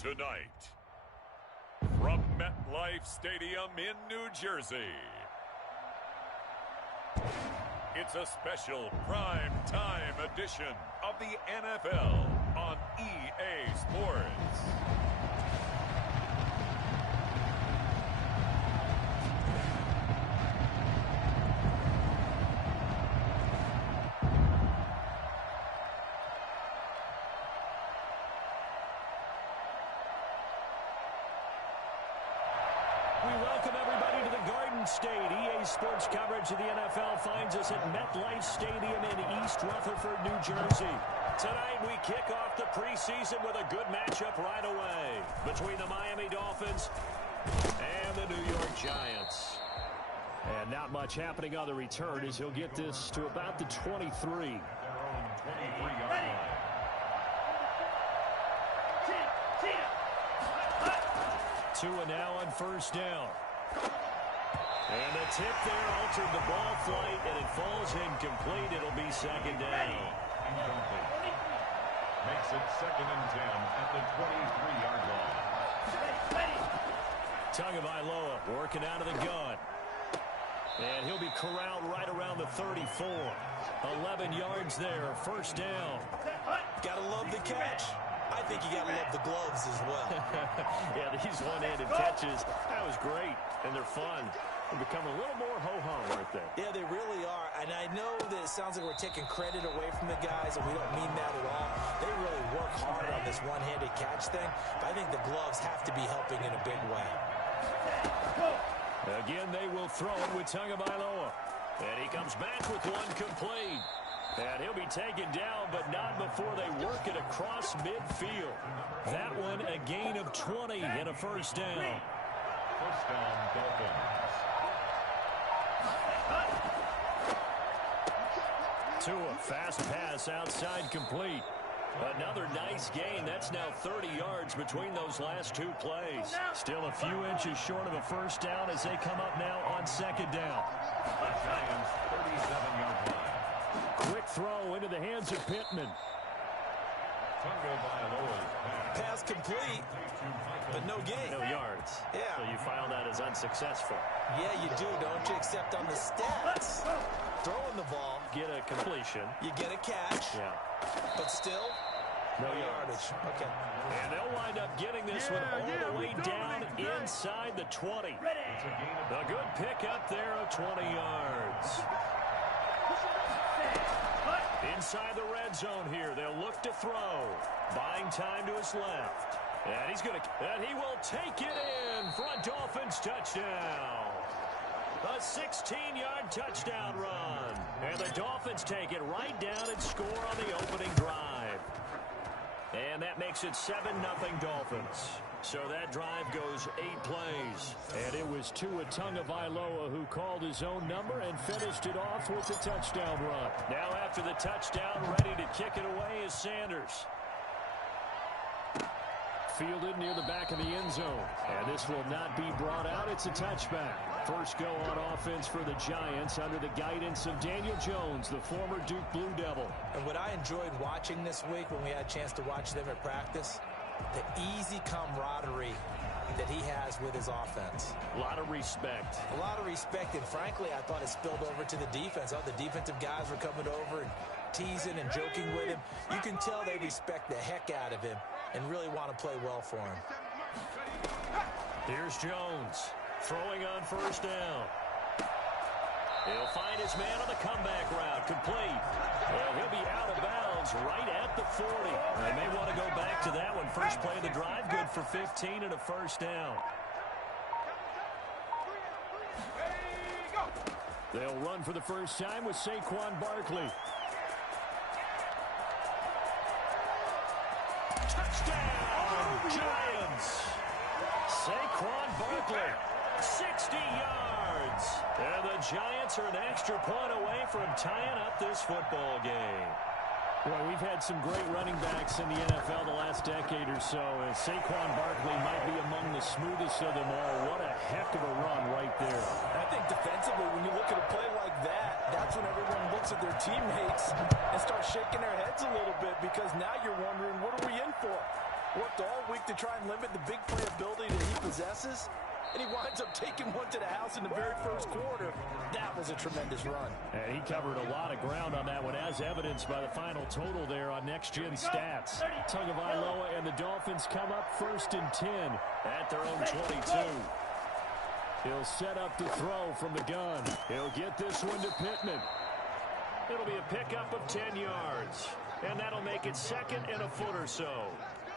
Tonight, from MetLife Stadium in New Jersey, it's a special prime time edition of the NFL on EA Sports. State. EA Sports coverage of the NFL finds us at MetLife Stadium in East Rutherford, New Jersey. Tonight we kick off the preseason with a good matchup right away between the Miami Dolphins and the New York Giants. And not much happening on the return as he'll get this to about the 23. Tua now on first down. And the tip there altered the ball flight, and it falls incomplete. It'll be second down. Incomplete. Makes it 2nd and 10 at the 23-yard line. Tagovailoa working out of the gun. And he'll be corralled right around the 34. 11 yards there, first down. Gotta love the catch. I think you gotta love the gloves as well. Yeah, these one-handed catches, that was great, and they're fun. They become a little more ho-hum, aren't they? Yeah, they really are. And I know that it sounds like we're taking credit away from the guys, and we don't mean that at all. They really work hard on this one-handed catch thing, but I think the gloves have to be helping in a big way. Again, they will throw it with Tagovailoa. And he comes back with one complete. And he'll be taken down, but not before they work it across midfield. That one, a gain of 20 and a first down. First down, Dolphins. Tua, fast pass outside complete. Another nice gain. That's now 30 yards between those last two plays. Still a few inches short of a first down as they come up now on second down. Giants, 37-yard line. Quick throw into the hands of Pittman. Pass complete, but no gain. No yards. Yeah. So you file that as unsuccessful. Yeah, you do, don't you? Except on the stats. Throwing the ball. Get a completion. You get a catch. Yeah. But still, no yardage. Okay. And they'll wind up getting this one all the way down inside the 20. A good pickup there of 20 yards. Inside the red zone here, they'll look to throw. Buying time to his left. And he will take it in for a Dolphins touchdown. A 16-yard touchdown run. And the Dolphins take it right down and score on the opening drive. And that makes it 7-0 Dolphins. So that drive goes 8 plays. And it was Tua Tagovailoa who called his own number and finished it off with the touchdown run. Now after the touchdown, ready to kick it away is Sanders. Fielded near the back of the end zone. And this will not be brought out. It's a touchback. First go on offense for the Giants under the guidance of Daniel Jones, the former Duke Blue Devil. And what I enjoyed watching this week when we had a chance to watch them at practice, the easy camaraderie that he has with his offense. A lot of respect. A lot of respect, and frankly, I thought it spilled over to the defense. Oh, the defensive guys were coming over and teasing and joking with him. You can tell they respect the heck out of him and really want to play well for him. Here's Jones throwing on first down. He'll find his man on the comeback route, complete. And he'll be out of bounds right at the 40. They may want to go back to that one. First play of the drive, good for 15 and a first down. They'll run for the first time with Saquon Barkley. Touchdown, Giants! Saquon Barkley, 60 yards. And the Giants are an extra point away from tying up this football game. Well, we've had some great running backs in the NFL the last decade or so. And Saquon Barkley might be among the smoothest of them all. What a heck of a run right there. I think defensively, when you look at a play like that, that's when everyone looks at their teammates and starts shaking their heads a little bit, because now you're wondering, what are we in for? Worked all week to try and limit the big playability that he possesses, and he winds up taking one to the house in the very first quarter. That was a tremendous run. And he covered a lot of ground on that one, as evidenced by the final total there on Next Gen Stats. Tagovailoa and the Dolphins come up 1st and 10 at their own 22. He'll set up to throw from the gun. He'll get this one to Pittman. It'll be a pickup of 10 yards. And that'll make it 2nd and a foot or so.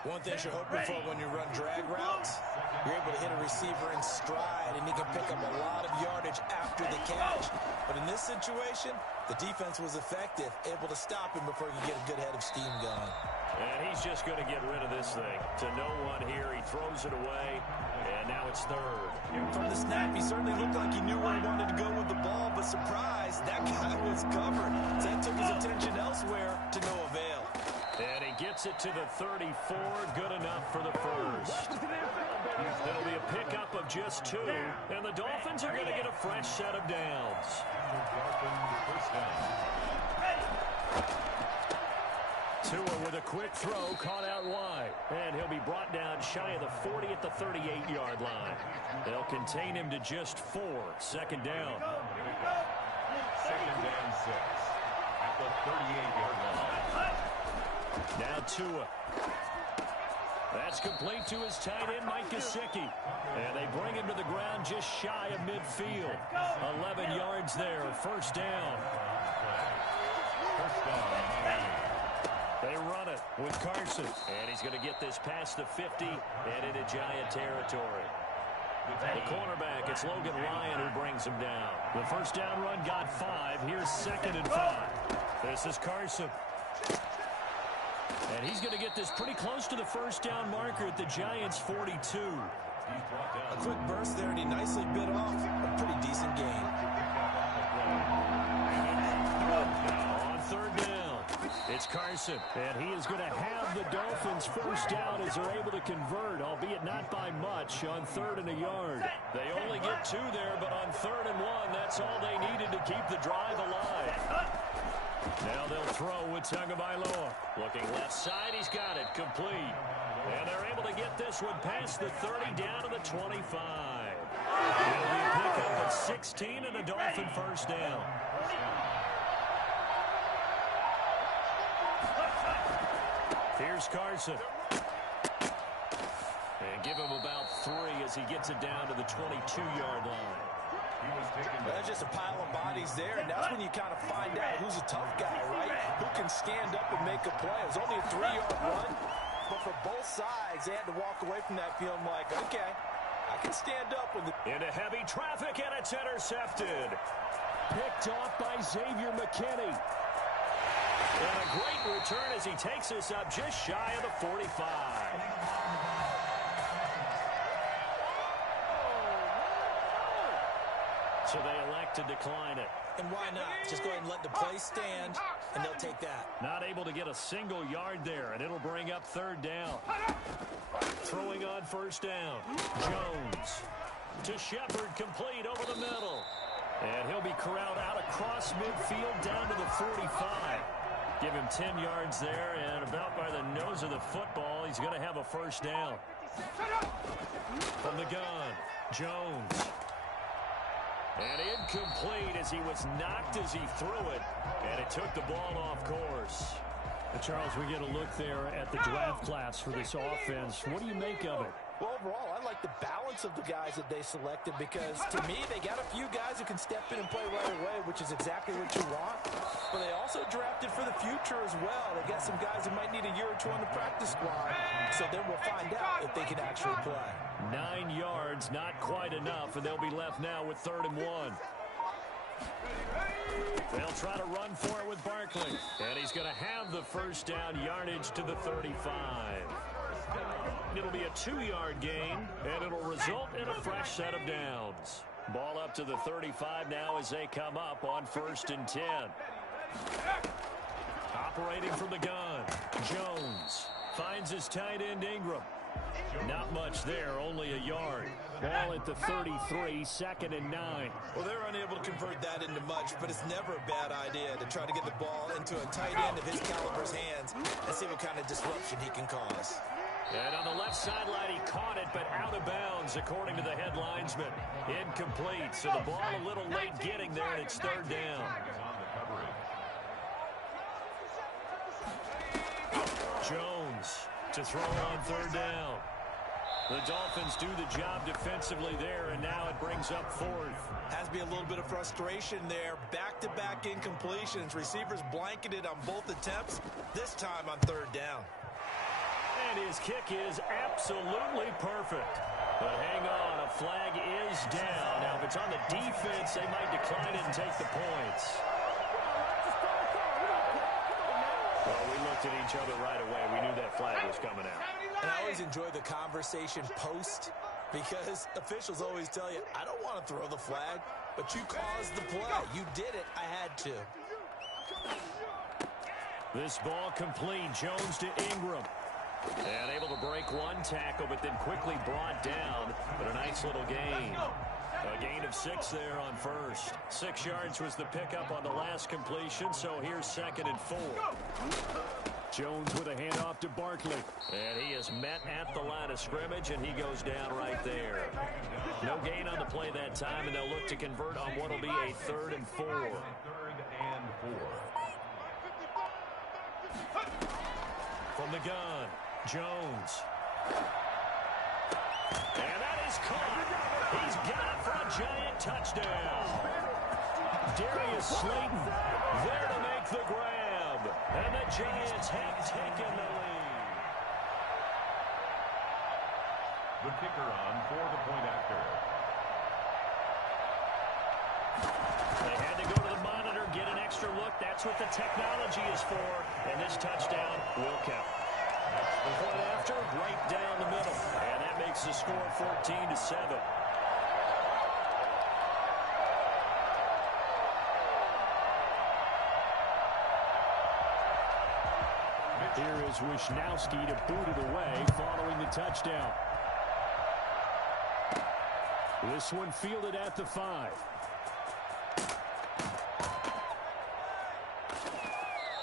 One thing you're hoping for when you run drag routes, you're able to hit a receiver in stride, and he can pick up a lot of yardage after the catch. But in this situation, the defense was effective, able to stop him before he could get a good head of steam going. And he's just going to get rid of this thing. To no one here, he throws it away, and now it's 3rd. From the snap, he certainly looked like he knew where he wanted to go with the ball, but surprise, that guy was covered. So that took his attention elsewhere to no avail. And he gets it to the 34, good enough for the first. It'll be a pickup of just 2, and the Dolphins are going to get a fresh set of downs. Tua with a quick throw, caught out wide. And he'll be brought down shy of the 40 at the 38-yard line. They'll contain him to just 4, 2nd down. 2nd and 6 at the 38-yard line. Now Tua. That's complete to his tight end, Mike Gesicki. And they bring him to the ground just shy of midfield. 11 yards there, 1st down. They run it with Carson. And he's going to get this past the 50 and into Giant territory. The cornerback, it's Logan Ryan who brings him down. The 1st down run got 5. Here's 2nd and 5. This is Carson. And he's going to get this pretty close to the 1st down marker at the Giants' 42. A quick burst there, and he nicely bit off a pretty decent gain. On 3rd down, it's Carson. And he is going to have the Dolphins' 1st down as they're able to convert, albeit not by much, on 3rd and a yard. They only get 2 there, but on 3rd and 1, that's all they needed to keep the drive alive. Now they'll throw with Tagovailoa. Looking left side, he's got it, complete. And they're able to get this one past the 30 down to the 25. It'll be a pickup of 16 and a Dolphin 1st down. Here's Carson. And give him about 3 as he gets it down to the 22-yard line. There's just a pile of bodies there, and that's when you kind of find out who's a tough guy, right? Who can stand up and make a play. It was only a 3-yard run, but for both sides, they had to walk away from that feeling like, okay, I can stand up with it. Into heavy traffic, and it's intercepted. Picked off by Xavier McKinney. And a great return as he takes us up just shy of the 45. So they elect to decline it. And why not? Just go ahead and let the play stand, and they'll take that. Not able to get a single yard there, and it'll bring up 3rd down. Throwing on 1st down. Jones to Shepard, complete over the middle. And he'll be corralled out across midfield down to the 45. Give him 10 yards there, and about by the nose of the football, he's going to have a 1st down. From the gun, Jones. And incomplete as he was knocked as he threw it, and it took the ball off course. Charles, we get a look there at the draft class for this offense. What do you make of it? Well, overall, I like the balance of the guys that they selected because, to me, they got a few guys who can step in and play right away, which is exactly what you want. But they also drafted for the future as well. They got some guys who might need a year or 2 on the practice squad, so then we'll find out if they can actually play. 9 yards, not quite enough, and they'll be left now with 3rd and 1. They'll try to run for it with Barkley. And he's going to have the 1st down yardage to the 35. It'll be a 2-yard gain, and it'll result in a fresh set of downs. Ball up to the 35 now as they come up on 1st and 10. Operating from the gun, Jones finds his tight end Ingram. Not much there, only a yard. Ball at the 33, 2nd and 9. Well, they're unable to convert that into much, but it's never a bad idea to try to get the ball into a tight end of his caliber's hands and see what kind of disruption he can cause. And on the left sideline. He caught it, but out of bounds, according to the head linesman. Incomplete, so the ball a little late getting there, and it's third down. Jones to throw on third down. The Dolphins do the job defensively there, and now it brings up fourth. Has to be a little bit of frustration there. Back-to-back incompletions. Receivers blanketed on both attempts, this time on third down. And his kick is absolutely perfect. But hang on, a flag is down. Now, if it's on the defense, they might decline it and take the points. Well, we looked at each other right away. We knew that flag was coming out. And I always enjoy the conversation post because officials always tell you, I don't want to throw the flag, but you caused the play. You did it. I had to. This ball complete. Jones to Ingram. And able to break one tackle, but then quickly brought down. But a nice little gain. A gain of 6 there on first. 6 yards was the pickup on the last completion, so here's 2nd and 4. Jones with a handoff to Barkley. And he is met at the line of scrimmage, and he goes down right there. No gain on the play that time, and they'll look to convert on what will be a 3rd and 4. 3rd and 4. From the gun, Jones. And that is caught. He's got it for a giant touchdown. Darius Slayton there to make the grab. And the Giants have taken the lead. The kicker on for the point after. They had to go to the monitor, get an extra look. That's what the technology is for. And this touchdown will count. The point after, right down the middle. And that makes the score 14-7. Here is Wisnowski to boot it away following the touchdown. This one fielded at the 5.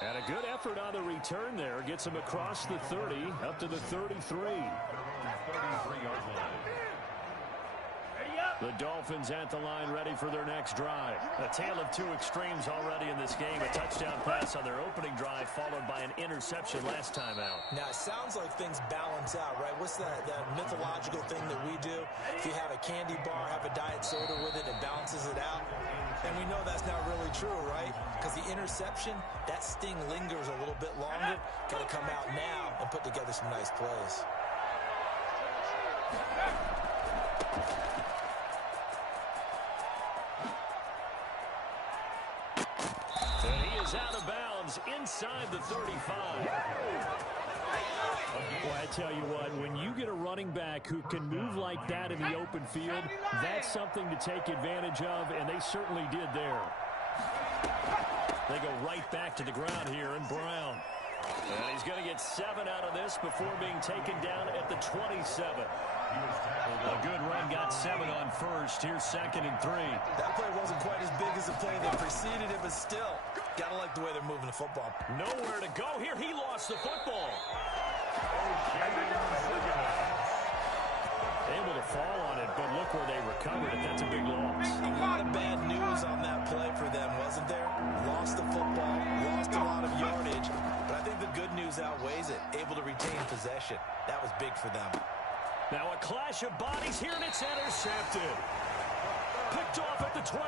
And a good effort on the return there. Gets him across the 30, up to the 33. 33-yard line. The Dolphins at the line ready for their next drive. A tale of two extremes already in this game. A touchdown pass on their opening drive followed by an interception last time out. Now, it sounds like things balance out, right? What's that mythological thing that we do? If you have a candy bar, have a diet soda with it, it balances it out. And we know that's not really true, right? Because the interception, that sting lingers a little bit longer. Got to come out now and put together some nice plays. And he is out of bounds inside the 35. Well, I tell you what, when you get a running back who can move like that in the open field, that's something to take advantage of, and they certainly did there. They go right back to the ground here, and Brown. And he's going to get 7 out of this before being taken down at the 27. A good run, got 7 on first. Here's 2nd and 3. That play wasn't quite as big as the play that preceded it, but still, gotta like the way they're moving the football. Nowhere to go here. He lost the football. Able to fall on it, but look where they recovered it. That's a big loss. A lot of bad news on that play for them, wasn't there? Lost the football, lost a lot of yardage, but I think the good news outweighs it. Able to retain possession. That was big for them. Now a clash of bodies here, and it's intercepted. Picked off at the 12.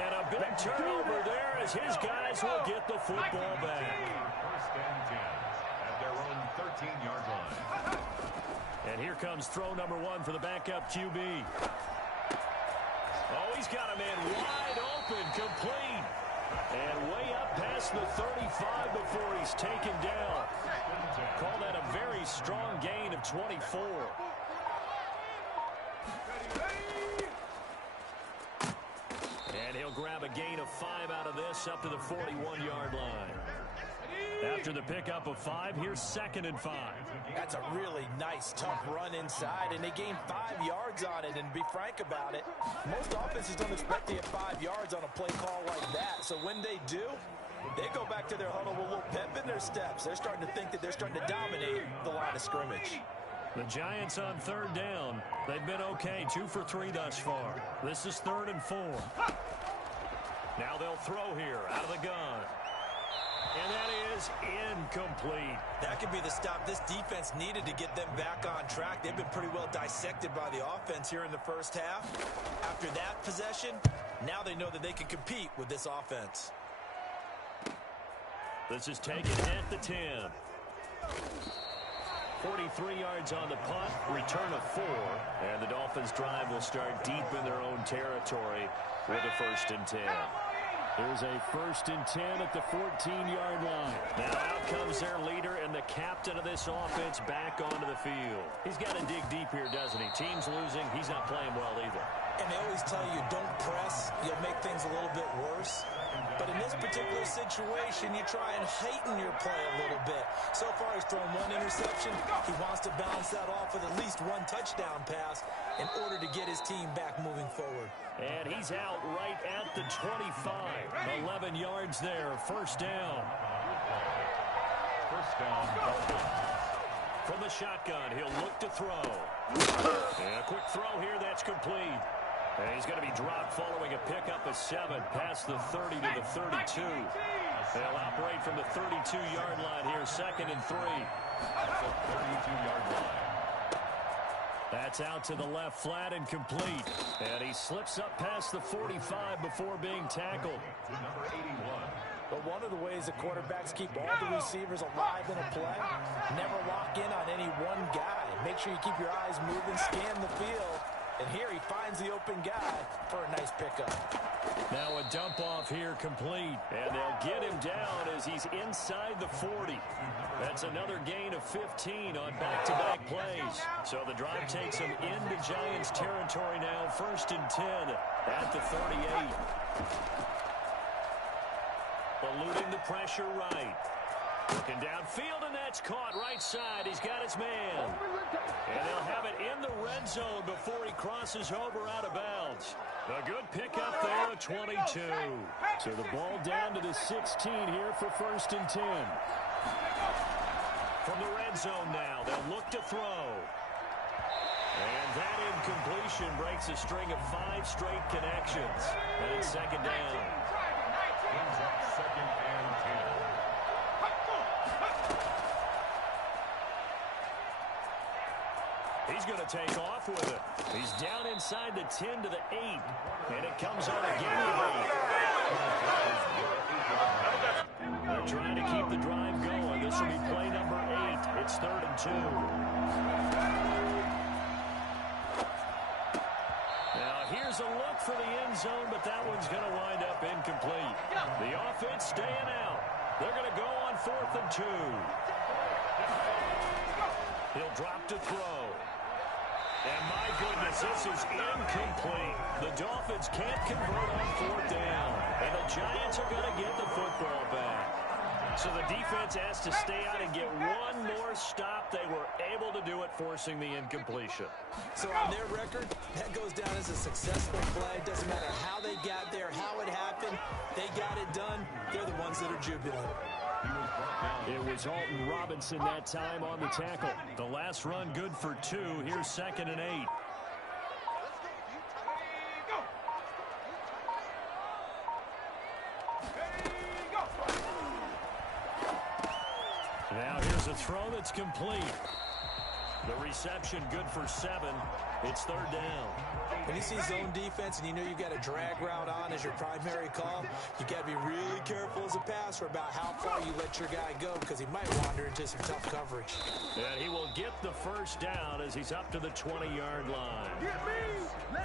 And a big turnover there as his guys will get the football back. 1st and 10 at their own 13-yard line. And here comes throw number 1 for the backup QB. Oh, he's got a man wide open, complete. And way up past the 35 before he's taken down. Call that a very strong gain of 24. And he'll grab a gain of 5 out of this up to the 41-yard line. After the pickup of 5, here's 2nd and 5. That's a really nice, tough run inside, and they gained 5 yards on it. And to be frank about it, most offenses don't expect to get 5 yards on a play call like that. So when they do, they go back to their huddle with a little pep in their steps. They're starting to think that they're starting to dominate the line of scrimmage. The Giants on third down. They've been okay, 2 for 3 thus far. This is 3rd and 4. Now they'll throw here out of the gun. And that is incomplete. That could be the stop this defense needed to get them back on track. They've been pretty well dissected by the offense here in the first half. After that possession, now they know that they can compete with this offense. This is taken at the 10. 43 yards on the punt, return of 4. And the Dolphins drive will start deep in their own territory with a 1st and 10. Here's a 1st and 10 at the 14-yard line. Now out comes their leader and the captain of this offense back onto the field. He's got to dig deep here, doesn't he? Team's losing. He's not playing well either. And they always tell you, don't press. You'll make things a little bit worse. But in this particular situation, you try and heighten your play a little bit. So far, he's thrown 1 interception. He wants to balance that off with at least 1 touchdown pass in order to get his team back moving forward. And he's out right at the 25. 11 yards there. 1st down. 1st down. From the shotgun, he'll look to throw. And a quick throw here, that's complete. And he's going to be dropped following a pickup of 7 past the 30 to the 32. They'll operate from the 32-yard line here, 2nd and 3. That's a 32-yard line. That's out to the left, flat and complete. And he slips up past the 45 before being tackled. Number 81. But one of the ways the quarterbacks keep all the receivers alive in a play, never lock in on any one guy. Make sure you keep your eyes moving, scan the field. And here he finds the open guy for a nice pickup. Now a dump off here complete. And they'll get him down as he's inside the 40. That's another gain of 15 on back-to-back plays. So the drive takes him into Giants territory now. 1st and 10 at the 38. Eluding the pressure right. Looking downfield, and that's caught right side. He's got his man. And they'll have it in the red zone before he crosses over out of bounds. A good pickup there at 22. So the ball down to the 16 here for 1st and 10. From the red zone now, they'll look to throw. And that incompletion breaks a string of 5 straight connections. And it's 2nd down. Brings up 2nd and 10. He's going to take off with it. He's down inside the 10 to the 8. And it comes on a gain of 8. They're trying to keep the drive going. This will be play number 8. It's 3rd and 2. Now here's a look for the end zone, but that one's going to wind up incomplete. The offense staying out. They're going to go on 4th and 2. He'll drop to throw. And my goodness, this is incomplete. The Dolphins can't convert on 4th down. And the Giants are going to get the football back. So the defense has to stay out and get one more stop. They were able to do it, forcing the incompletion. So on their record, that goes down as a successful play. Doesn't matter how they got there, how it happened. They got it done. They're the ones that are jubilant. It was Alton Robinson that time on the tackle. The last run good for 2. Here's 2nd and 8. Now here's a throw that's complete. The reception good for 7. It's 3rd down. When you see zone defense and you know you've got a drag route on as your primary call, you got to be really careful as a passer about how far you let your guy go because he might wander into some tough coverage. And he will get the 1st down as he's up to the 20-yard line.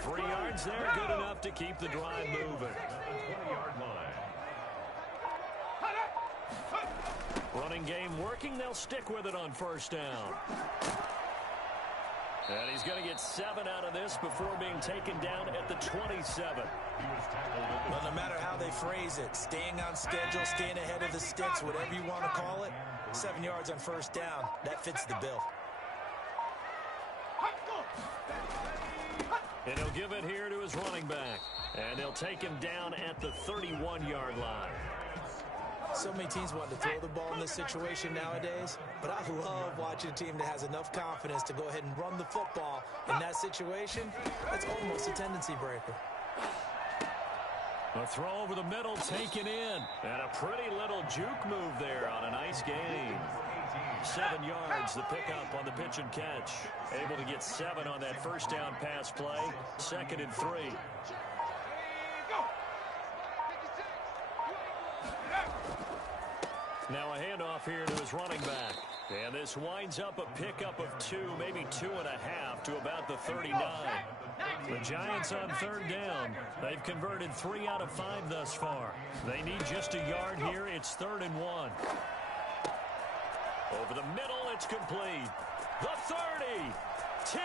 3 yards there, good enough to keep the drive moving. 20-yard line. Running game working, they'll stick with it on 1st down. And he's going to get 7 out of this before being taken down at the 27. Well, no matter how they phrase it, staying on schedule, staying ahead of the sticks, whatever you want to call it, 7 yards on 1st down, that fits the bill. And he'll give it here to his running back. And they'll take him down at the 31-yard line. So many teams want to throw the ball in this situation nowadays, but I love watching a team that has enough confidence to go ahead and run the football in that situation. That's almost a tendency breaker. A throw over the middle taken in. And a pretty little juke move there on a nice gain. 7 yards, the pickup on the pitch and catch. Able to get 7 on that first down pass play. 2nd and 3. Now a handoff here to his running back. And this winds up a pickup of 2, maybe 2.5 to about the 39. The Giants on 3rd down. They've converted 3 out of 5 thus far. They need just a yard here. It's 3rd and 1. Over the middle, it's complete. The 30, 10,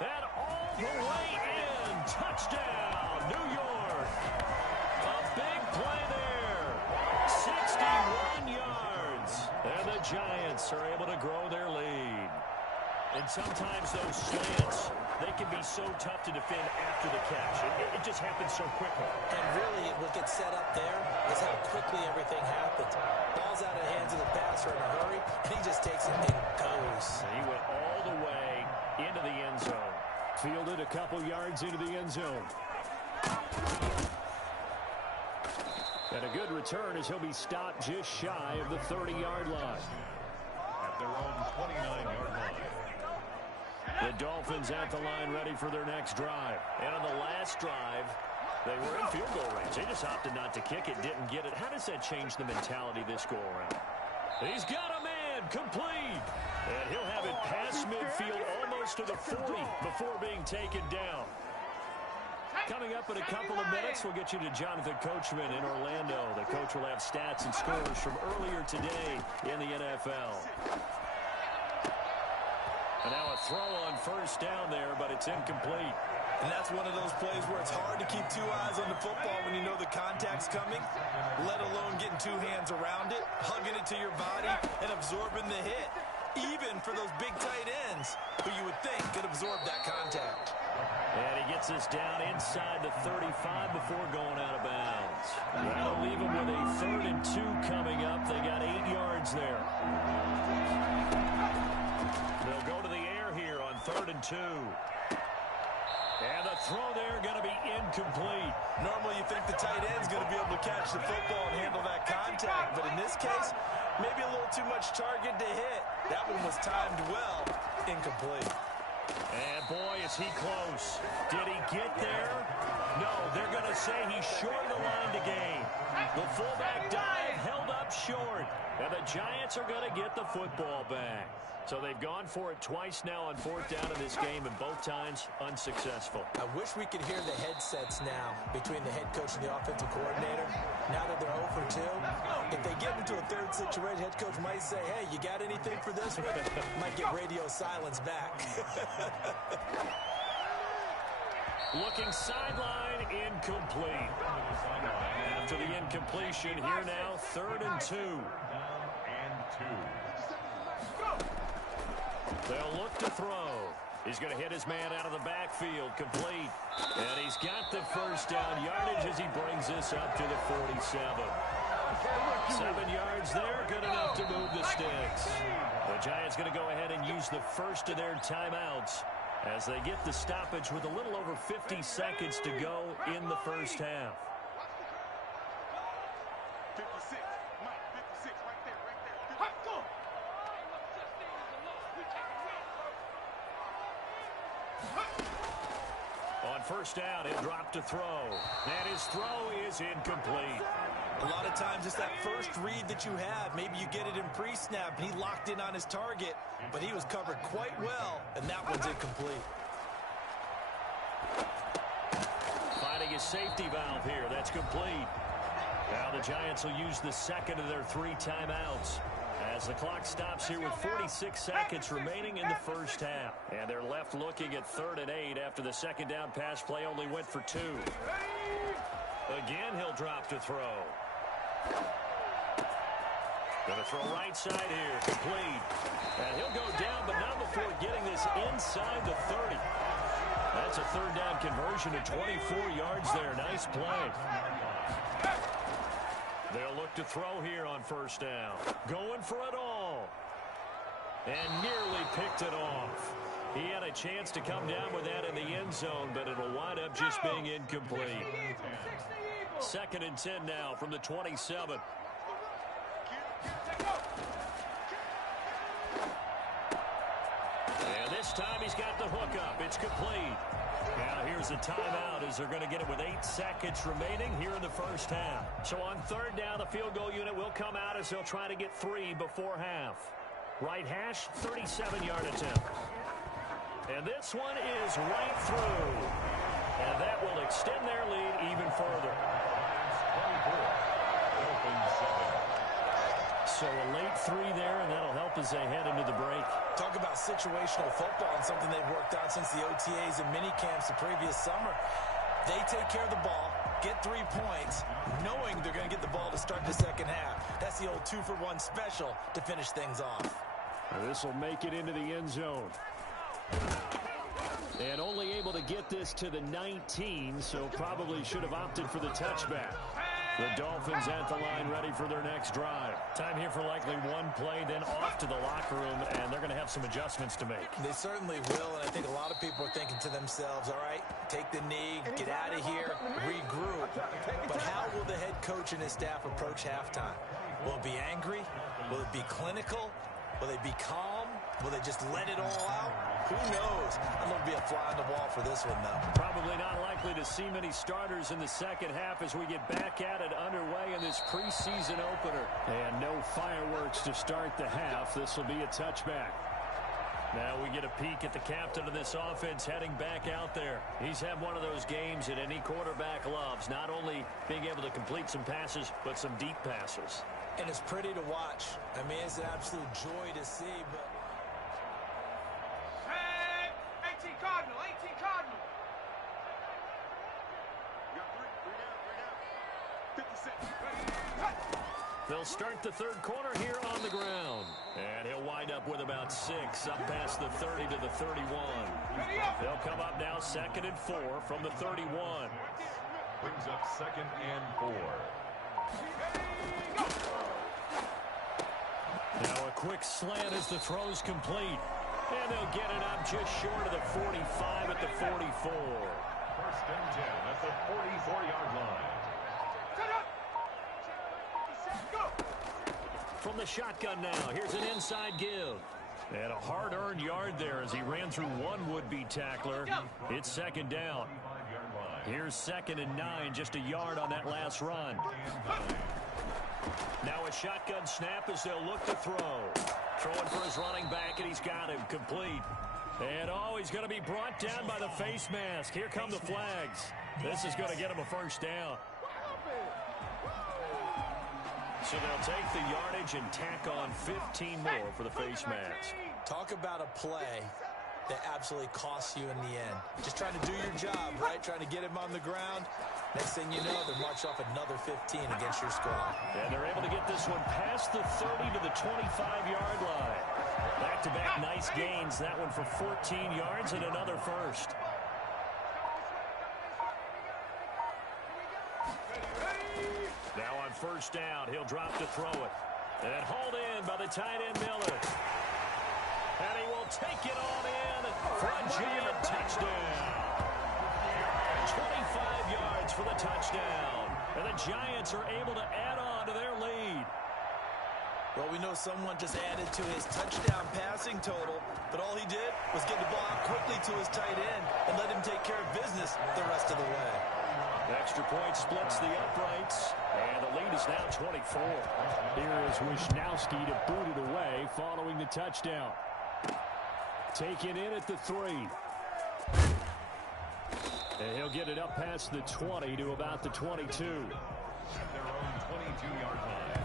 and all the way in. Touchdown, New York. A big play there. 61 yards. And the Giants are able to grow their lead. And sometimes those slants, they can be so tough to defend after the catch. It just happens so quickly. And really, what gets set up there is how quickly everything happens. Ball's out of the hands of the passer in a hurry, and he just takes it and goes. He went all the way into the end zone. Fielded a couple yards into the end zone. And a good return as he'll be stopped just shy of the 30-yard line. At their own 29-yard line. The Dolphins at the line ready for their next drive. And on the last drive, they were in field goal range. They just opted not to kick it, didn't get it. How does that change the mentality this go-around? He's got a man, complete. And he'll have it past midfield almost to the 40 before being taken down. Coming up in a couple of minutes, we'll get you to Jonathan Coachman in Orlando. The coach will have stats and scores from earlier today in the NFL. And now a throw on first down there, but it's incomplete. And that's one of those plays where it's hard to keep 2 eyes on the football when you know the contact's coming, let alone getting 2 hands around it, hugging it to your body, and absorbing the hit, even for those big tight ends who you would think could absorb that contact. And he gets this down inside the 35 before going out of bounds. That'll leave him with a 3rd and 2 coming up. They got 8 yards there. They'll go to the air here on 3rd and 2. And the throw there going to be incomplete. Normally you think the tight end's going to be able to catch the football and handle that contact, but in this case, maybe a little too much target to hit. That one was timed well. Incomplete. And boy, is he close. Did he get there? No, they're going to say he's short of the line to gain. The fullback dive held up short. And the Giants are going to get the football back. So they've gone for it twice now on 4th down in this game, and both times unsuccessful. I wish we could hear the headsets now between the head coach and the offensive coordinator. Now that they're 0 for 2, if they get into a 3rd situation, head coach might say, hey, you got anything for this one? Might get radio silence back. Looking sideline, incomplete. After the incompletion, here now, 3rd and 2. And 2. They'll look to throw. He's going to hit his man out of the backfield, complete. And he's got the first down yardage as he brings this up to the 47. 7 yards there, good enough to move the sticks. The Giants going to go ahead and use the first of their timeouts as they get the stoppage with a little over 50 seconds to go in the first half. 56, Mike, 56, right there, right there. On first down, he'll drop to throw. And his throw is incomplete. A lot of times it's that first read that you have. Maybe you get it in pre-snap, and he locked in on his target, but he was covered quite well, and that one's incomplete. Finding his safety valve here. That's complete. Now the Giants will use the second of their 3 timeouts as the clock stops here with 46 seconds remaining in the first half. And they're left looking at 3rd and 8 after the second down pass play only went for 2. Again, he'll drop to throw. Going to throw right side here, complete. And he'll go down, but not before getting this inside the 30. That's a 3rd down conversion to 24 yards there. Nice play. They'll look to throw here on first down. Going for it all. And nearly picked it off. He had a chance to come down with that in the end zone, but it'll wind up just being incomplete. 2nd and 10 now from the 27. And this time he's got the hook up. It's complete. Now here's a timeout as they're going to get it with 8 seconds remaining here in the first half. So on 3rd down, the field goal unit will come out as they'll try to get 3 before half. Right hash, 37-yard attempt. And this one is right through. And that will extend their lead even further. So a late 3 there, and that'll help as they head into the break. Talk about situational football and something they've worked on since the OTAs and mini camps the previous summer. They take care of the ball, get 3 points, knowing they're going to get the ball to start the second half. That's the old 2-for-1 special to finish things off. This will make it into the end zone. And only able to get this to the 19, so probably should have opted for the touchback. The Dolphins at the line ready for their next drive. Time here for likely one play, then off to the locker room, and they're going to have some adjustments to make. They certainly will, and I think a lot of people are thinking to themselves, all right, take the knee, get out of here, regroup. But how will the head coach and his staff approach halftime? Will it be angry? Will it be clinical? Will they be calm? Will they just let it all out? Who knows? I'm going to be a fly on the wall for this one, though. Probably not likely to see many starters in the second half as we get back at it underway in this preseason opener. And no fireworks to start the half. This will be a touchback. Now we get a peek at the captain of this offense heading back out there. He's had one of those games that any quarterback loves, not only being able to complete some passes, but some deep passes. And it's pretty to watch. I mean, it's an absolute joy to see, but... Hey, 18 Cardinal, 18 Cardinal. You got 3 down. 50 seconds. They'll start the third quarter here on the ground. And he'll wind up with about 6 up past the 30 to the 31. They'll come up now 2nd and 4 from the 31. Brings up 2nd and 4. Now a quick slant as the throw's complete. And they'll get it up just short of the 45 at the 44. 1st and 10 at the 44-yard line. From the shotgun now, here's an inside give. And a hard-earned yard there as he ran through one would-be tackler. It's 2nd down. Here's 2nd and 9, just a yard on that last run. Now a shotgun snap as they'll look to throw. Throwing for his running back, and he's got him complete. And he's going to be brought down by the face mask. Here come the flags. This is going to get him a first down. So they'll take the yardage and tack on 15 more for the face mask. Talk about a play that absolutely costs you in the end. Just trying to do your job, right? Trying to get him on the ground. Next thing you know, they'll march off another 15 against your squad. And they're able to get this one past the 30 to the 25-yard line. Back-to-back nice gains. That one for 14 yards and another first. Now on first down, he'll drop to throw it. And hauled in by the tight end Miller. And he will take it on in for a giant touchdown. 25 yards for the touchdown. And the Giants are able to add on to their lead. Well, we know someone just added to his touchdown passing total, but all he did was get the ball out quickly to his tight end and let him take care of business the rest of the way. The extra point splits the uprights, and the lead is now 24. Here is Wisnowski to boot it away following the touchdown. Taken in at the 3. And he'll get it up past the 20 to about the 22. At their own 22-yard line.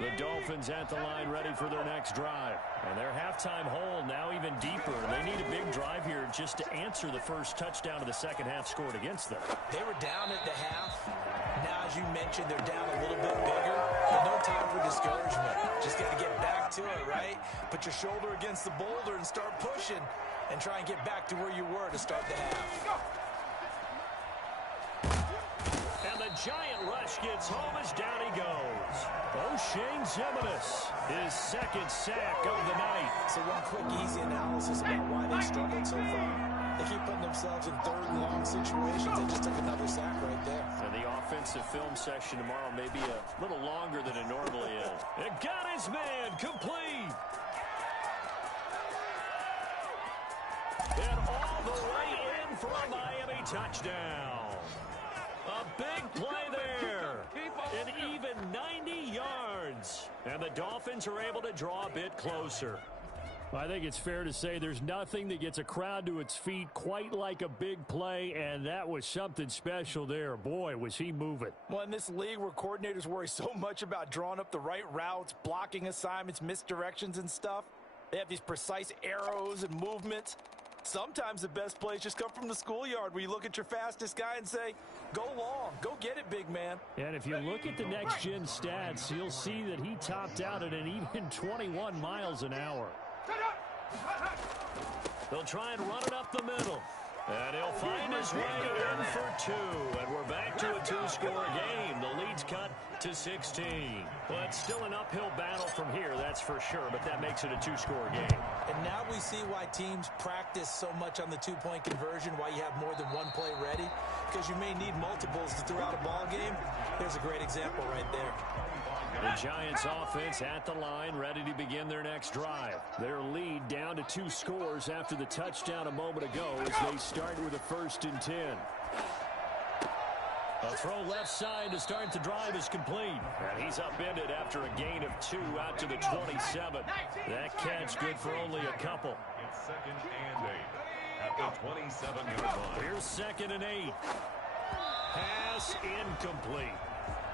The Dolphins at the line ready for their next drive. And their halftime hole now even deeper. They need a big drive here just to answer the first touchdown of the second half scored against them. They were down at the half. Now, as you mentioned, they're down a little bit bigger. But no time for discouragement. Just got to get back to it, right? Put your shoulder against the boulder and start pushing. And try and get back to where you were to start the half. And the giant rush gets home as down he goes. O'Shane Ximines, his second sack of the night. So one quick, easy analysis about why they struggled so far. They keep putting themselves in third and long situations. They just took another sack right there. And the offensive film session tomorrow may be a little longer than it normally is. It got his man complete. And all the way in for a Miami touchdown. A big play there. An even 90 yards. And the Dolphins are able to draw a bit closer. I think it's fair to say there's nothing that gets a crowd to its feet quite like a big play, and that was something special there. Boy, was he moving. Well, in this league where coordinators worry so much about drawing up the right routes, blocking assignments, misdirections and stuff, they have these precise arrows and movements. Sometimes the best plays just come from the schoolyard where you look at your fastest guy and say, go long, go get it, big man. And if you look at the next-gen stats, you'll see that he topped out at an even 21 miles an hour. They'll try and run it up the middle. And he'll find his way in for two. And we're back to a two-score game. The lead's cut to 16. Well, it's still an uphill battle from here, that's for sure, but that makes it a two-score game. And now we see why teams practice so much on the two-point conversion, why you have more than one play ready, because you may need multiples to throw out a ball game. Here's a great example right there. The Giants offense at the line, ready to begin their next drive. Their lead down to 2 scores after the touchdown a moment ago as they start with a 1st and 10. A throw left side to start the drive is complete. And he's upended after a gain of 2 out to the 27. That catch good for only a couple. It's 2nd and 8 at the 27-yard line. Here's 2nd and 8. Pass incomplete.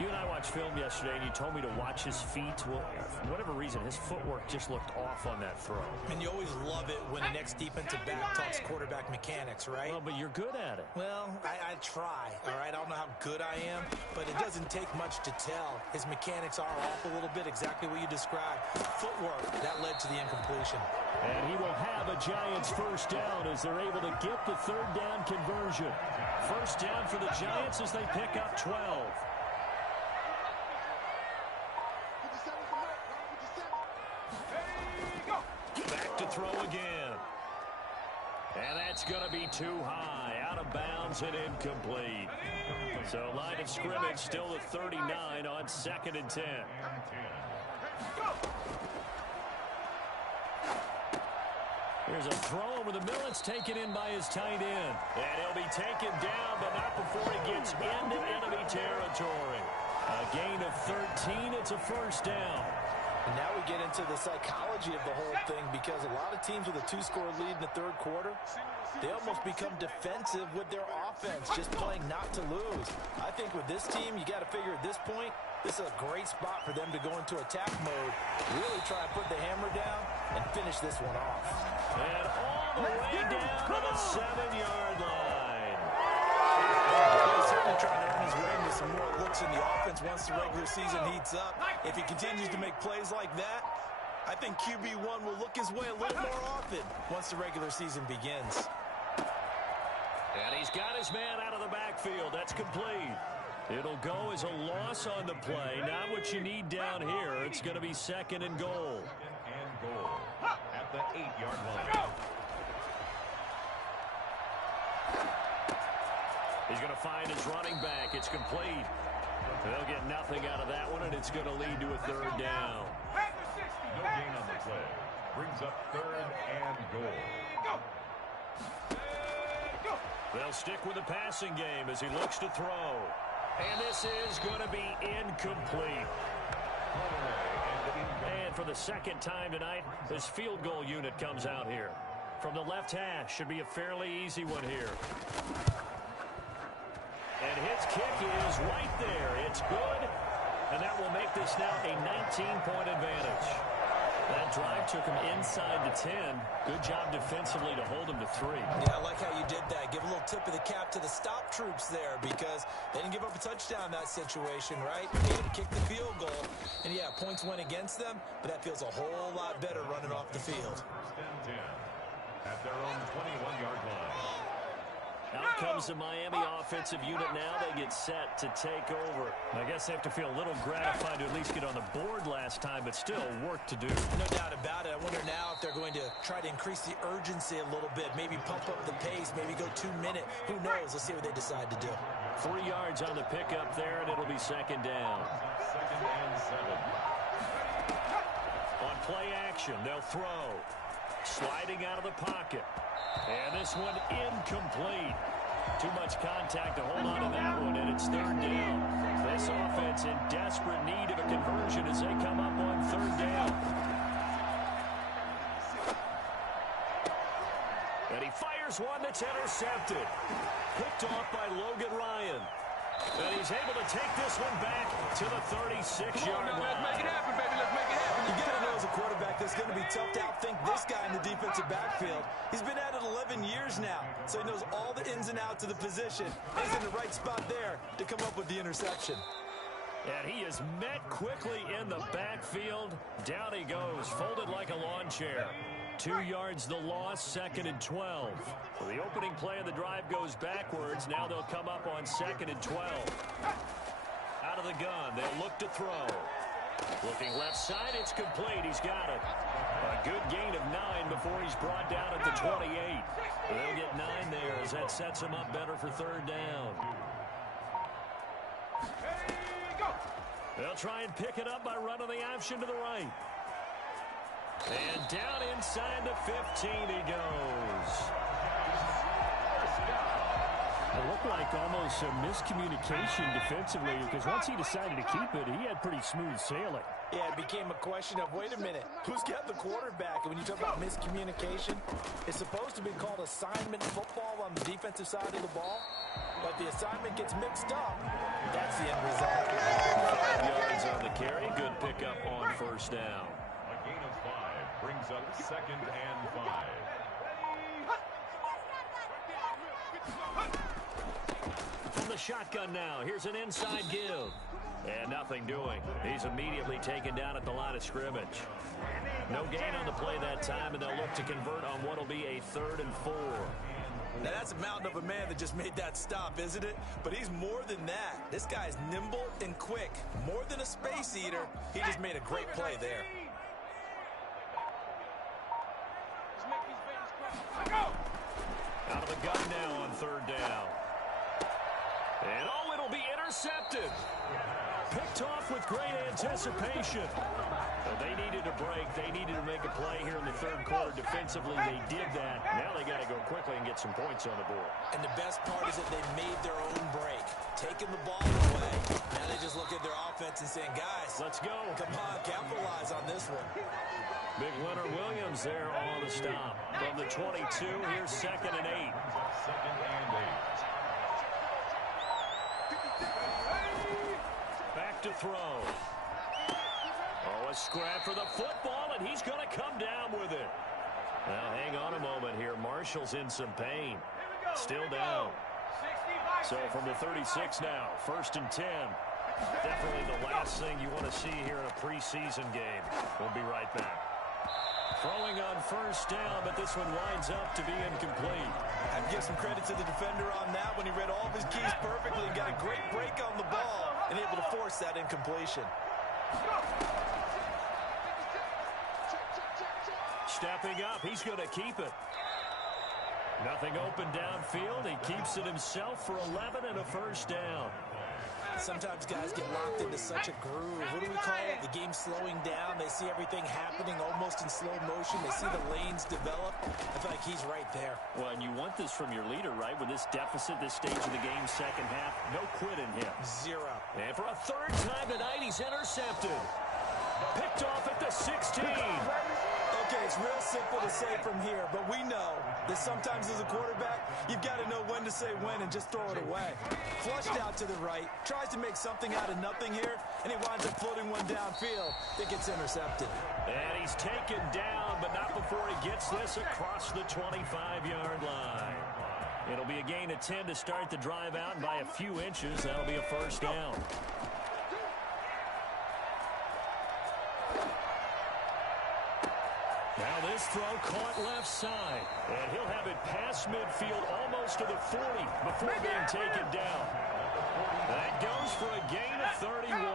You and I watched film yesterday, and you told me to watch his feet. Well, for whatever reason, his footwork just looked off on that throw. And you always love it when the next defensive back talks quarterback mechanics, right? Well, but you're good at it. Well, I try, all right? I don't know how good I am, but it doesn't take much to tell. His mechanics are off a little bit, exactly what you described. Footwork, that led to the incompletion. And he will have a Giants 1st down as they're able to get the 3rd down conversion. 1st down for the Giants as they pick up 12. Back to throw again. And that's going to be too high. Out of bounds and incomplete. So line of scrimmage still at 39 on 2nd and 10. Here's a throw over the middle. It's taken in by his tight end. And he'll be taken down, but not before he gets into enemy territory. A gain of 13. It's a 1st down. And now we get into the psychology of the whole thing, because a lot of teams with a 2-score lead in the 3rd quarter, they almost become defensive with their offense, just playing not to lose. I think with this team, you got to figure at this point, this is a great spot for them to go into attack mode, really try and put the hammer down and finish this one off. And all the way down to the 7-yard line. He's certainly trying to earn his way into some more looks in the offense once the regular season heats up. If he continues to make plays like that, I think QB1 will look his way a little more often once the regular season begins. And he's got his man out of the backfield. That's complete. It'll go as a loss on the play. Not what you need down here. It's going to be 2nd and goal. 2nd and goal at the 8-yard line. He's going to find his running back. It's complete. They'll get nothing out of that one, and it's going to lead to a 3rd down. No gain on the play. Brings up 3rd and goal. They'll stick with the passing game as he looks to throw. And this is going to be incomplete. And for the 2nd time tonight, this field goal unit comes out here. From the left hash, should be a fairly easy one here. And his kick is right there. It's good. And that will make this now a 19-point advantage. That drive took him inside the 10. Good job defensively to hold him to 3. Yeah, I like how you did that. Give a little tip of the cap to the stop troops there, because they didn't give up a touchdown in that situation, right? They had to kick the field goal. And yeah, points went against them, but that feels a whole lot better running off the field. 1st and 10 at their own 21-yard line. Out comes the Miami offensive unit now. They get set to take over. I guess they have to feel a little gratified to at least get on the board last time, but still work to do. No doubt about it. I wonder now if they're going to try to increase the urgency a little bit, maybe pump up the pace, maybe go 2 minute. Who knows? Let's see what they decide to do. 3 yards on the pickup there, and it'll be second down. Second and 7. On play action, they'll throw. Sliding out of the pocket. And this one incomplete. Too much contact to hold on to that one, and it's third down. This offense in desperate need of a conversion as they come up on third down. And he fires one that's intercepted. Picked off by Logan Ryan. And he's able to take this one back to the 36-yard line. Let's make it happen, baby. Let's make it happen. You got to know as a quarterback that's going to be tough to outthink this guy in the defensive backfield. He's been at it 11 years now, so he knows all the ins and outs of the position. He's in the right spot there to come up with the interception. And he is met quickly in the backfield. Down he goes, folded like a lawn chair. 2 yards the loss, second and 12. Well, the opening play of the drive goes backwards. Now they'll come up on second and 12. Out of the gun, they'll look to throw. Looking left side, it's complete. He's got it. A good gain of 9 before he's brought down at the 28. They'll get 9 there as that sets him up better for third down. They'll try and pick it up by running the option to the right. And down inside the 15 he goes. It looked like almost a miscommunication defensively because once he decided to keep it, he had pretty smooth sailing. Yeah, it became a question of, wait a minute, who's got the quarterback? And when you talk about miscommunication, it's supposed to be called assignment football on the defensive side of the ball. But the assignment gets mixed up. That's the end result. 5 yards on the carry. Good pickup on first down. A gain of 5 brings up second and 5. From the shotgun now, here's an inside give. And nothing doing. He's immediately taken down at the line of scrimmage. No gain on the play that time, and they'll look to convert on what will be a 3rd and 4. Now, that's a mountain of a man that just made that stop, isn't it? But he's more than that. This guy's nimble and quick. More than a space eater, he just made a great play there. Out of the gun now on third down. And oh, it'll be intercepted. Picked off with great anticipation. Well, they needed a break. They needed to make a play here in the third quarter. Defensively, they did that. Now they got to go quickly and get some points on the board. And the best part is that they made their own break. Taking the ball away. Now they just look at their offense and saying, guys, Let's go. Come on, capitalize on this one. Big Leonard Williams there on the stop. From the 22, here's second and 8. Second and 8. Back to throw. Oh, a scrap for the football, and he's going to come down with it. Now, hang on a moment here. Marshall's in some pain. Still down. So from the 36 now, 1st and 10. Definitely the last thing you want to see here in a preseason game. We'll be right back. Throwing on first down, but this one winds up to be incomplete. I'd give some credit to the defender on that when he read all of his keys perfectly and got a great break on the ball and able to force that incompletion. Stepping up, he's going to keep it. Nothing open downfield. He keeps it himself for 11 and a first down. Sometimes guys get locked into such a groove. What do we call it? The game slowing down. They see everything happening almost in slow motion. They see the lanes develop. I feel like he's right there. Well, and you want this from your leader, right? With this deficit, this stage of the game, second half, no quit in him. 0. And for a 3rd time tonight, he's intercepted. Picked off at the 16. Okay, it's real simple to say from here, but we know that sometimes as a quarterback, you've got to know when to say when and just throw it away. Flushed out to the right, tries to make something out of nothing here, and he winds up floating one downfield that gets intercepted. And he's taken down, but not before he gets this across the 25-yard line. It'll be a gain of 10 to start the drive out, and by a few inches, that'll be a first down. Now This throw caught left side. And he'll have it past midfield almost to the 40 before being taken down. That goes for a gain of 31.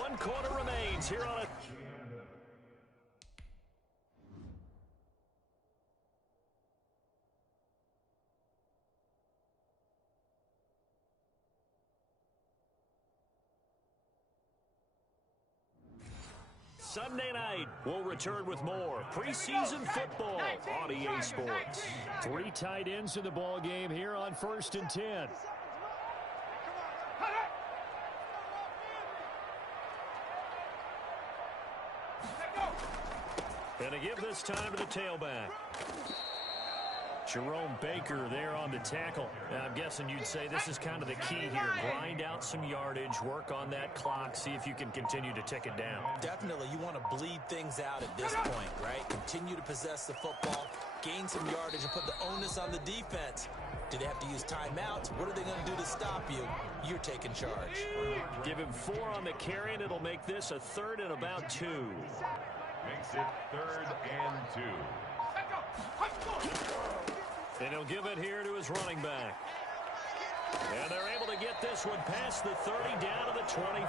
One quarter remains here on a... Sunday night, we'll return with more preseason football on EA Sports. 3 tight ends in the ball game here on 1st and 10. And to give this time to the tailback. Jerome Baker there on the tackle. Now, I'm guessing you'd say this is kind of the key here. Grind out some yardage, work on that clock, see if you can continue to tick it down. Definitely. You want to bleed things out at this point, right? Continue to possess the football, gain some yardage, and put the onus on the defense. Do they have to use timeouts? What are they going to do to stop you? You're taking charge. Give him 4 on the carry, and it'll make this a 3rd and about 2. Makes it 3rd and 2. And he'll give it here to his running back. And they're able to get this one past the 30 down to the 25.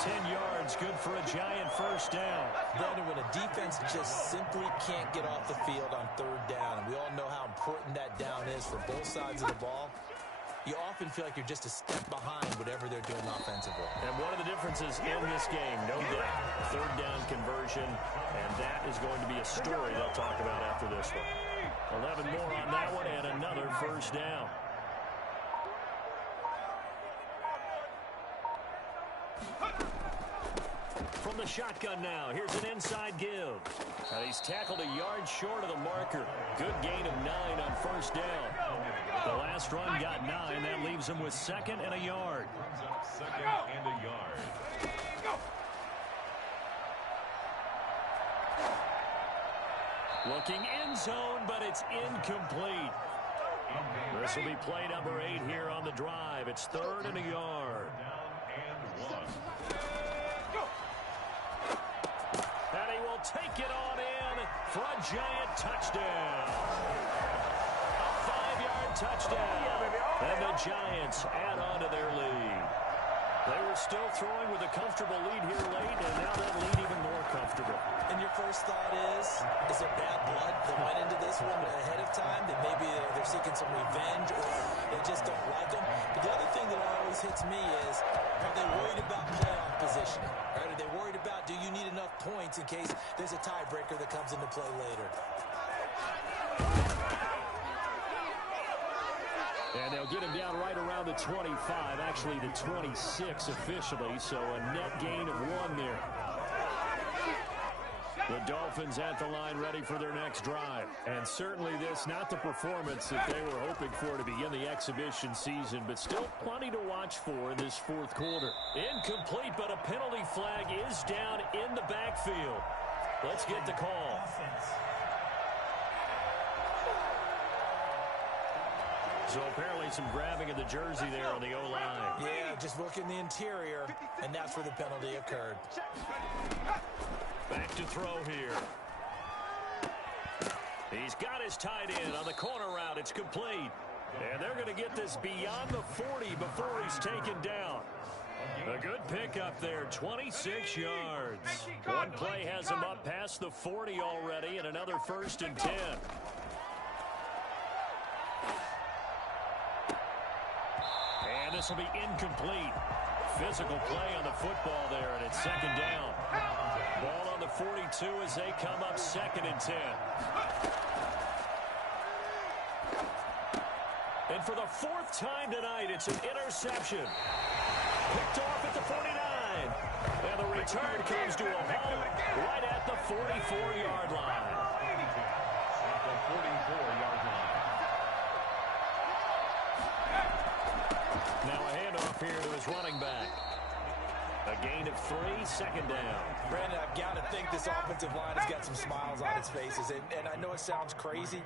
10 yards, good for a giant first down. Then when a defense just simply can't get off the field on 3rd down, and we all know how important that down is for both sides of the ball, you often feel like you're just a step behind whatever they're doing offensively. And one of the differences in this game, no doubt, 3rd down conversion, and that is going to be a story they'll talk about after this one. 11 more on that one, and another first down. From the shotgun now, here's an inside give. And he's tackled a yard short of the marker. Good gain of 9 on first down. The last run got 9. That leaves him with 2nd and a yard. Brings up 2nd and a yard. Looking end zone, but it's incomplete. This will be play number 8 here on the drive. It's 3rd and a yard. Down and 1. And he will take it on in for a giant touchdown. A 5-yard touchdown. And the Giants add on to their lead. They were still throwing with a comfortable lead here late, and now that lead even more comfortable. And your first thought is there bad blood that went into this one ahead of time, that maybe they're seeking some revenge or they just don't like them? But the other thing that always hits me is, are they worried about playoff positioning? Right? Are they worried about, do you need enough points in case there's a tiebreaker that comes into play later? And they'll get him down right around the 25, actually the 26 officially, so a net gain of 1 there. The Dolphins at the line ready for their next drive. And certainly this, not the performance that they were hoping for to begin the exhibition season, but still plenty to watch for in this 4th quarter. Incomplete, but a penalty flag is down in the backfield. Let's get the call. So apparently some grabbing of the jersey there on the O-line. Yeah, just look in the interior, and that's where the penalty occurred. Back to throw here. He's got his tight end on the corner route. It's complete. And they're going to get this beyond the 40 before he's taken down. A good pickup there, 26 yards. One play has him up past the 40 already, and another 1st and 10. And this will be incomplete. Physical play on the football there, and it's 2nd down. Ball on the 42 as they come up 2nd and 10. And for the 4th time tonight, it's an interception. Picked off at the 49. And the return comes to a halt right at the 44-yard line. At the 44-yard line. Now a handoff here to his running back. A gain of 3, 2nd down. Brandon, I've got to think this offensive line has got some smiles on its faces. And I know it sounds crazy,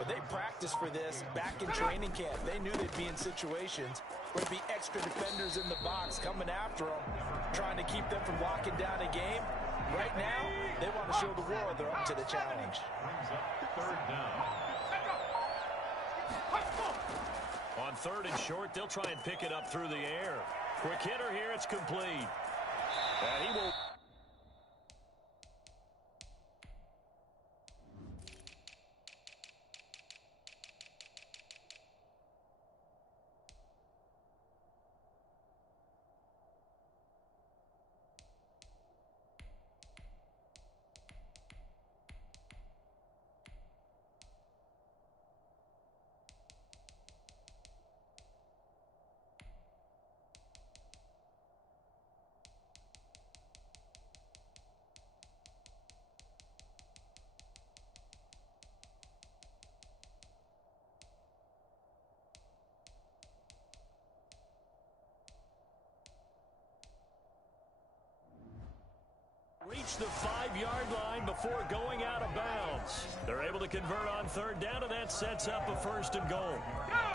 But they practiced for this back in training camp. They knew they'd be in situations where there'd be extra defenders in the box coming after them, trying to keep them from locking down a game. Right now, they want to show the world they're up to the challenge. Brings up third down. On third and short, they'll try and pick it up through the air. Quick hitter here, it's complete. And he will... reach the 5-yard line before going out of bounds. They're able to convert on third down, and that sets up a first and goal.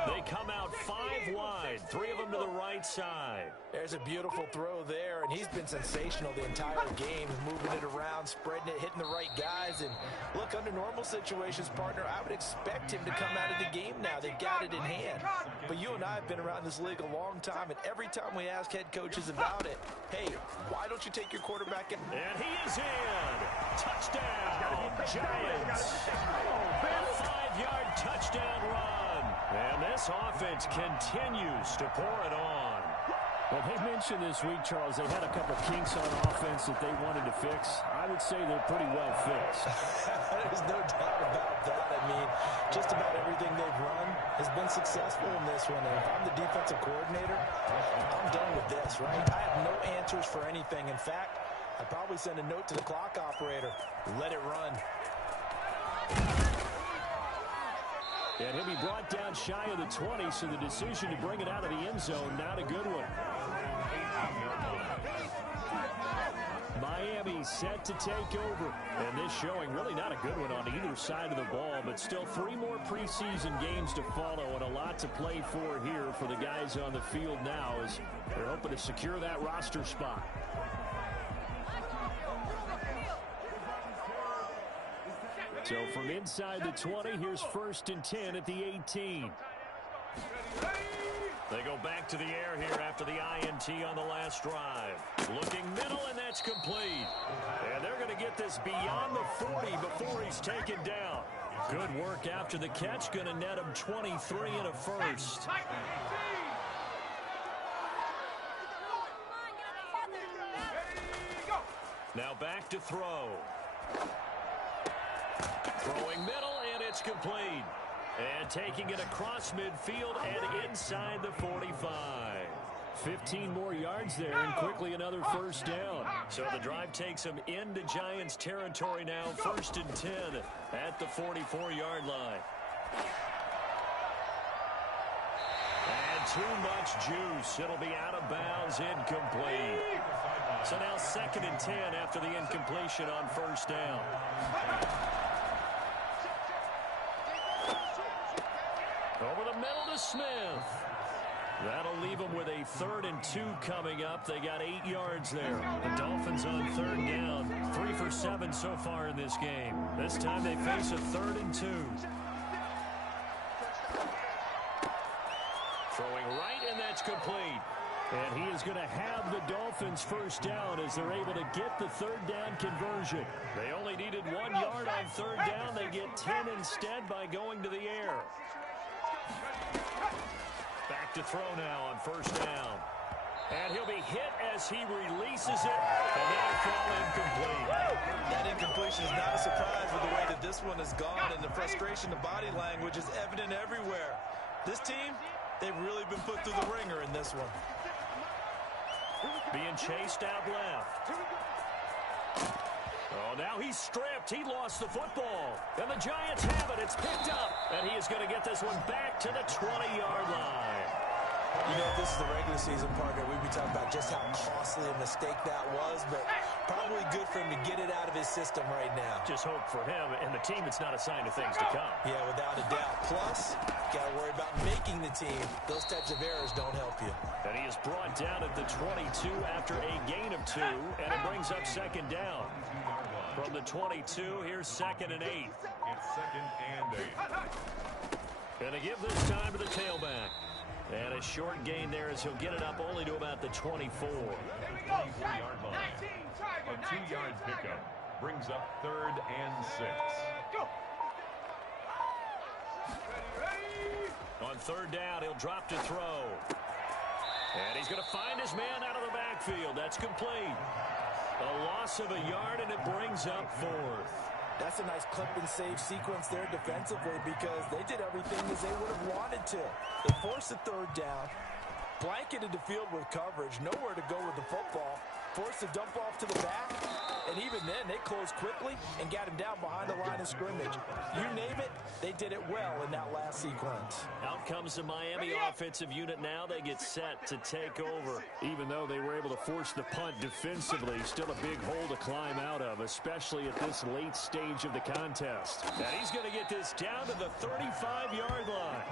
They come out 5 wide, 3 of them to the right side. There's a beautiful throw there, and he's been sensational the entire game, moving it around, spreading it, hitting the right guys. And look, under normal situations, partner, I would expect him to come out of the game now. They've got it in hand. But you and I have been around this league a long time, and every time we ask head coaches about it, hey, why don't you take your quarterback in? And he is in. Touchdown, Giants. A 5-yard touchdown run. And this offense continues to pour it on. Well, they mentioned this week, Charles, they had a couple kinks on offense that they wanted to fix. I would say they're pretty well fixed. There's no doubt about that. I mean, just about everything they've run has been successful in this one. And if I'm the defensive coordinator, I'm done with this, right? I have no answers for anything. In fact, I'd probably send a note to the clock operator. Let it run. And he'll be brought down shy of the 20, so the decision to bring it out of the end zone, not a good one. Miami set to take over. And this showing really not a good one on either side of the ball, but still 3 more preseason games to follow and a lot to play for here for the guys on the field now as they're hoping to secure that roster spot. So from inside the 20, here's 1st and 10 at the 18. They go back to the air here after the INT on the last drive. Looking middle, and that's complete. And they're going to get this beyond the 40 before he's taken down. Good work after the catch. Going to net him 23 and a first. Now back to throw. Throwing middle, and it's complete. And taking it across midfield and inside the 45. 15 more yards there, and quickly another first down. So the drive takes them into Giants territory now. 1st and 10 at the 44-yard line. And too much juice. It'll be out of bounds, incomplete. So now 2nd and 10 after the incompletion on first down. Over the middle to Smith. That'll leave them with a 3rd and 2 coming up. They got 8 yards there. The Dolphins on 3rd down. 3 for 7 so far in this game. This time they face a 3rd and 2. Throwing right, and that's complete. And he is going to have the Dolphins first down as they're able to get the 3rd down conversion. They only needed 1 yard on 3rd down. They get 10 instead by going to the air. Back to throw now on first down. And he'll be hit as he releases it. And that'll fall incomplete. That incompletion is not a surprise with the way that this one has gone, and the frustration, the body language is evident everywhere. This team, they've really been put through the ringer in this one. Being chased out left. Oh, now he's stripped. He lost the football. And the Giants have it. It's picked up. And he is going to get this one back to the 20-yard line. You know, if this is the regular season, partner, we'd be talking about just how costly a mistake that was, but probably good for him to get it out of his system right now. Just hope for him and the team it's not a sign of things to come. Yeah, without a doubt. Plus, got to worry about making the team. Those types of errors don't help you. And he is brought down at the 22 after a gain of 2, and it brings up second down. From the 22, here's 2nd and 8. It's 2nd and 8. Going to give this time to the tailback. And a short gain there as he'll get it up only to about the 24. 24-yard line. A 2-yard pickup brings up 3rd and 6. On 3rd down, he'll drop to throw. And he's going to find his man out of the backfield. That's complete. A loss of a yard, and it brings up 4th. That's a nice clip and save sequence there defensively because they did everything as they would have wanted to. They forced the 3rd down, blanketed the field with coverage, nowhere to go with the football, forced the dump off to the back, and even then they closed quickly and got him down behind the line of scrimmage. You name it, they did it well in that last sequence. Out comes the Miami offensive unit now. They get set to take over. Even though they were able to force the punt defensively, still a big hole to climb out of, especially at this late stage of the contest. And he's going to get this down to the 35-yard line.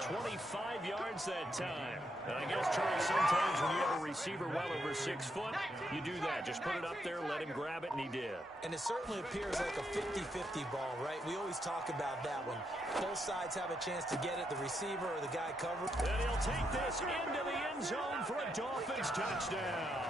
25 yards that time. And I guess, Charlie, sometimes when you have a receiver well over 6 foot, you do that. Just put it up there, let him grab it, and he did. And it certainly appears like a 50-50 ball, right? We always talk about that one. Both sides have a chance to get it, the receiver or the guy covered. And he'll take this into the end zone for a Dolphins touchdown.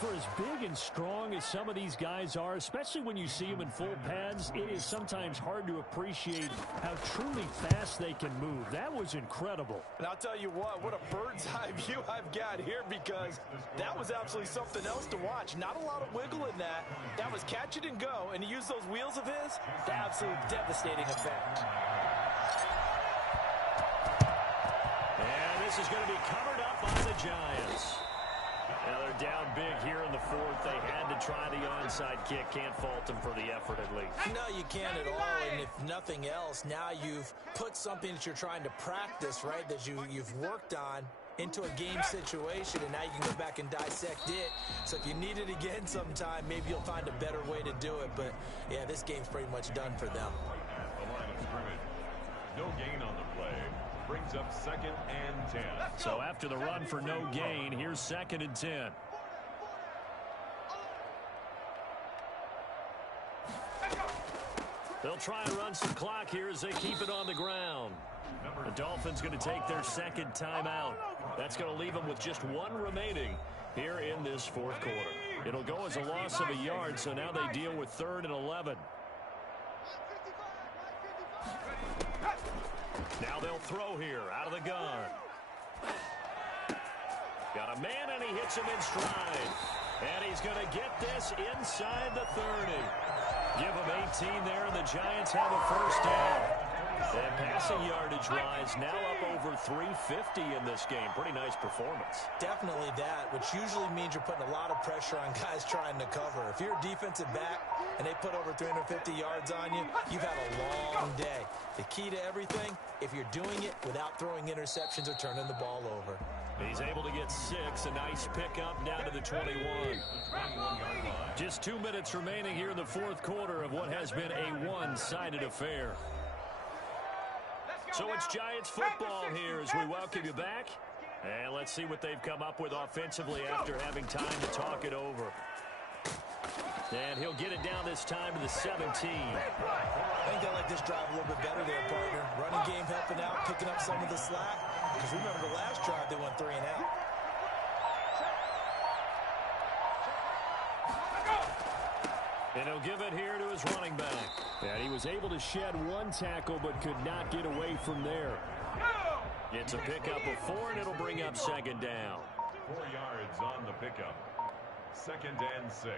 For as big and strong as some of these guys are, especially when you see them in full pads, it is sometimes hard to appreciate how truly fast they can move. That was incredible. And I'll tell you what a bird's eye view I've got here because that was absolutely something else to watch. Not a lot of wiggle in that. That was catch it and go, and to use those wheels of his, the absolute devastating effect. And this is going to be covered up by the Giants. Now they're down big here in the 4th. They had to try the onside kick. Can't fault them for the effort at least. No, you can't at all. And if nothing else, now you've put something that you're trying to practice, right, that you've worked on into a game situation, and now you can go back and dissect it. So if you need it again sometime, maybe you'll find a better way to do it. But, yeah, this game's pretty much done for them. The line of scrimmage. No gain on the play. Brings up 2nd and 10. So after the run for no gain, here's 2nd and 10. They'll try and run some clock here as they keep it on the ground. The Dolphins going to take their 2nd timeout. That's going to leave them with just 1 remaining here in this 4th quarter. It'll go as a loss of a yard, so now they deal with 3rd and 11. Now they'll throw here out of the gun. Got a man, and he hits him in stride. And he's going to get this inside the 30. Give him 18 there, and the Giants have a 1st down. And passing yardage-wise, now up over 350 in this game. Pretty nice performance. Definitely that, which usually means you're putting a lot of pressure on guys trying to cover. If you're a defensive back and they put over 350 yards on you, you've had a long day. The key to everything, if you're doing it without throwing interceptions or turning the ball over. He's able to get 6. A nice pickup down to the 21. Just 2 minutes remaining here in the 4th quarter of what has been a one-sided affair. So it's Giants football here as we welcome you back. And let's see what they've come up with offensively after having time to talk it over. And he'll get it down this time to the 17. I think they like this drive a little bit better there, partner. Running game helping out, picking up some of the slack. Because remember the last drive, they went 3 and out. And he'll give it here to his running back. And he was able to shed 1 tackle but could not get away from there. It's a pickup of 4, and it'll bring up 2nd down. 4 yards on the pickup. 2nd and 6.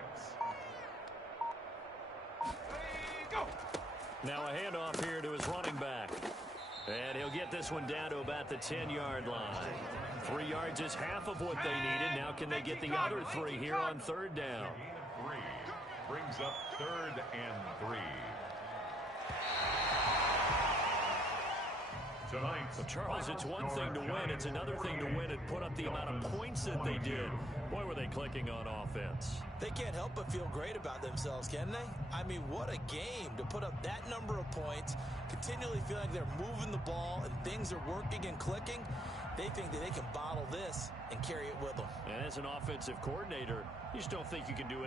Now a handoff here to his running back. And he'll get this one down to about the 10-yard line. 3 yards is half of what they needed. Now can they get the other 3 here on 3rd down? 3 brings up 3rd and 3. Tonight's Well, Charles, it's one thing to win. It's another thing to win and put up the amount of points that they did. Boy, were they clicking on offense. They can't help but feel great about themselves, can they? I mean, what a game to put up that number of points, continually feel like they're moving the ball and things are working and clicking. They think that they can bottle this and carry it with them. And as an offensive coordinator, you just don't think you can do anything